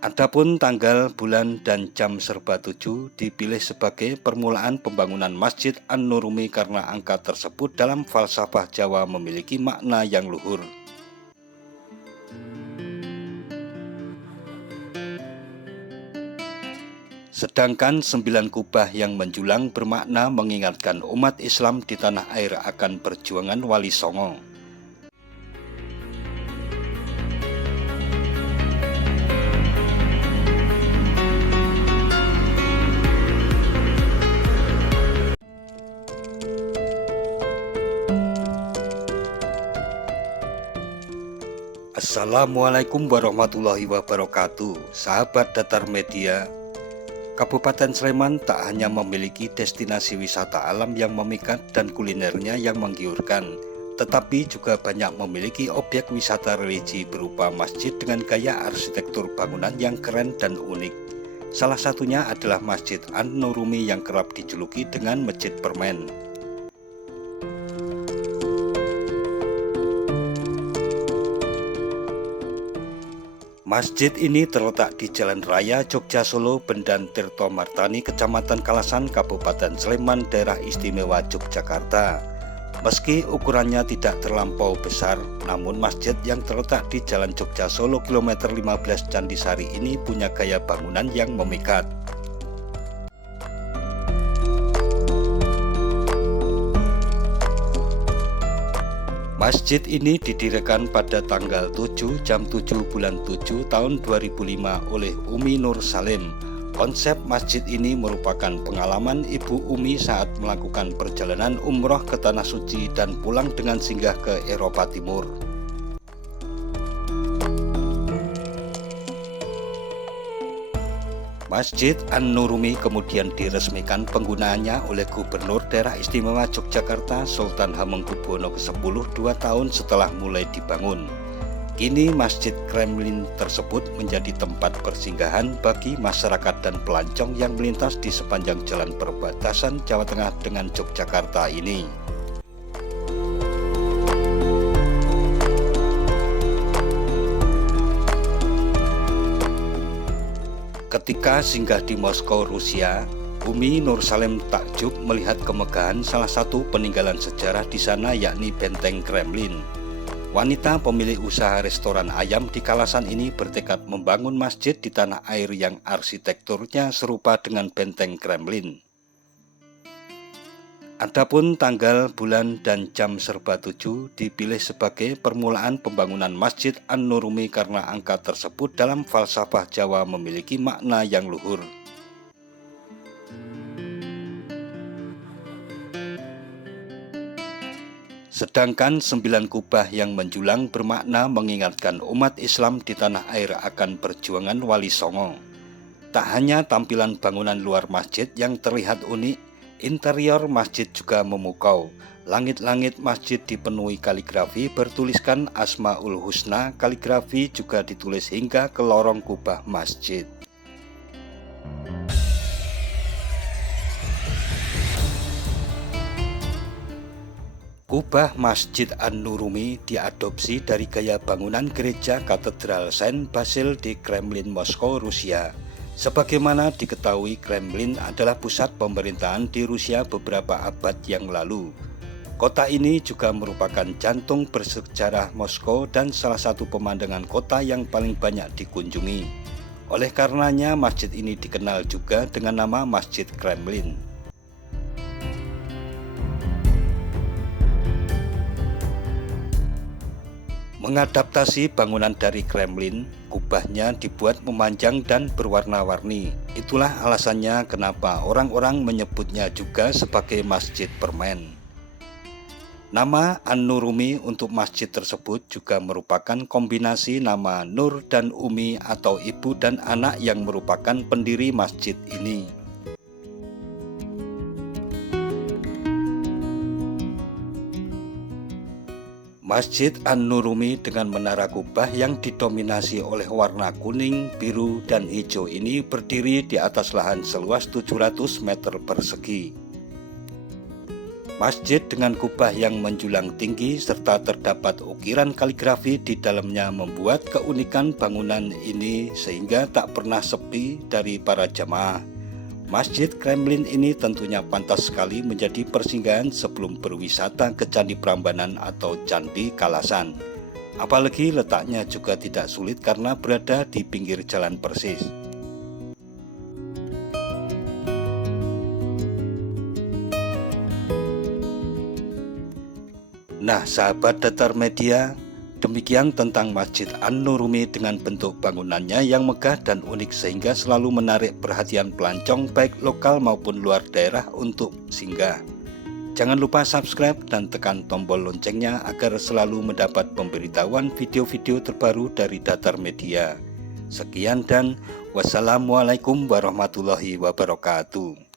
Adapun tanggal, bulan, dan jam serba 7 dipilih sebagai permulaan pembangunan Masjid An-Nurumi karena angka tersebut dalam falsafah Jawa memiliki makna yang luhur. Sedangkan 9 kubah yang menjulang bermakna mengingatkan umat Islam di tanah air akan perjuangan Wali Songo. Assalamualaikum warahmatullahi wabarakatuh. Sahabat Datar Media, Kabupaten Sleman tak hanya memiliki destinasi wisata alam yang memikat dan kulinernya yang menggiurkan, tetapi juga banyak memiliki objek wisata religi berupa masjid dengan gaya arsitektur bangunan yang keren dan unik. Salah satunya adalah Masjid An-Nurumi yang kerap dijuluki dengan Masjid Permen. Masjid ini terletak di Jalan Raya Jogja Solo, Bendan Tirto Martani, Kecamatan Kalasan, Kabupaten Sleman, Daerah Istimewa Yogyakarta. Meski ukurannya tidak terlampau besar, namun masjid yang terletak di Jalan Jogja Solo kilometer 15 Candisari ini punya gaya bangunan yang memikat. Masjid ini didirikan pada tanggal 7 jam 7 bulan 7 tahun 2005 oleh Umi Nur Salim. Konsep masjid ini merupakan pengalaman Ibu Umi saat melakukan perjalanan umroh ke Tanah Suci dan pulang dengan singgah ke Eropa Timur. Masjid An-Nurumi kemudian diresmikan penggunaannya oleh Gubernur Daerah Istimewa Yogyakarta Sultan Hamengkubuwono ke-10 2 tahun setelah mulai dibangun. Kini Masjid Kremlin tersebut menjadi tempat persinggahan bagi masyarakat dan pelancong yang melintas di sepanjang jalan perbatasan Jawa Tengah dengan Yogyakarta ini. Ketika singgah di Moskow, Rusia, Umi Nur Salim takjub melihat kemegahan salah satu peninggalan sejarah di sana, yakni Benteng Kremlin. Wanita pemilik usaha restoran ayam di Kalasan ini bertekad membangun masjid di tanah air yang arsitekturnya serupa dengan Benteng Kremlin. Adapun tanggal, bulan, dan jam serba 7 dipilih sebagai permulaan pembangunan Masjid An-Nurumi karena angka tersebut dalam falsafah Jawa memiliki makna yang luhur. Sedangkan 9 kubah yang menjulang bermakna mengingatkan umat Islam di tanah air akan perjuangan Wali Songo. Tak hanya tampilan bangunan luar masjid yang terlihat unik, interior masjid juga memukau. Langit-langit masjid dipenuhi kaligrafi bertuliskan Asmaul Husna. Kaligrafi juga ditulis hingga ke lorong kubah masjid. Kubah Masjid An-Nurumi diadopsi dari gaya bangunan gereja Katedral Saint Basil di Kremlin, Moskow, Rusia. Sebagaimana diketahui, Kremlin adalah pusat pemerintahan di Rusia beberapa abad yang lalu. Kota ini juga merupakan jantung bersejarah Moskow dan salah satu pemandangan kota yang paling banyak dikunjungi. Oleh karenanya, masjid ini dikenal juga dengan nama Masjid Kremlin. Mengadaptasi bangunan dari Kremlin, kubahnya dibuat memanjang dan berwarna-warni. Itulah alasannya kenapa orang-orang menyebutnya juga sebagai Masjid Permen. Nama An-Nurumi untuk masjid tersebut juga merupakan kombinasi nama Nur dan Umi atau ibu dan anak yang merupakan pendiri masjid ini. Masjid An-Nurumi dengan menara kubah yang didominasi oleh warna kuning, biru, dan hijau ini berdiri di atas lahan seluas 700 meter persegi. Masjid dengan kubah yang menjulang tinggi serta terdapat ukiran kaligrafi di dalamnya membuat keunikan bangunan ini sehingga tak pernah sepi dari para jamaah. Masjid Kremlin ini tentunya pantas sekali menjadi persinggahan sebelum berwisata ke Candi Prambanan atau Candi Kalasan. Apalagi letaknya juga tidak sulit karena berada di pinggir jalan persis. Nah, sahabat Datar Media, demikian tentang Masjid An-Nurumi dengan bentuk bangunannya yang megah dan unik sehingga selalu menarik perhatian pelancong baik lokal maupun luar daerah untuk singgah. Jangan lupa subscribe dan tekan tombol loncengnya agar selalu mendapat pemberitahuan video-video terbaru dari Datar Media. Sekian dan wassalamualaikum warahmatullahi wabarakatuh.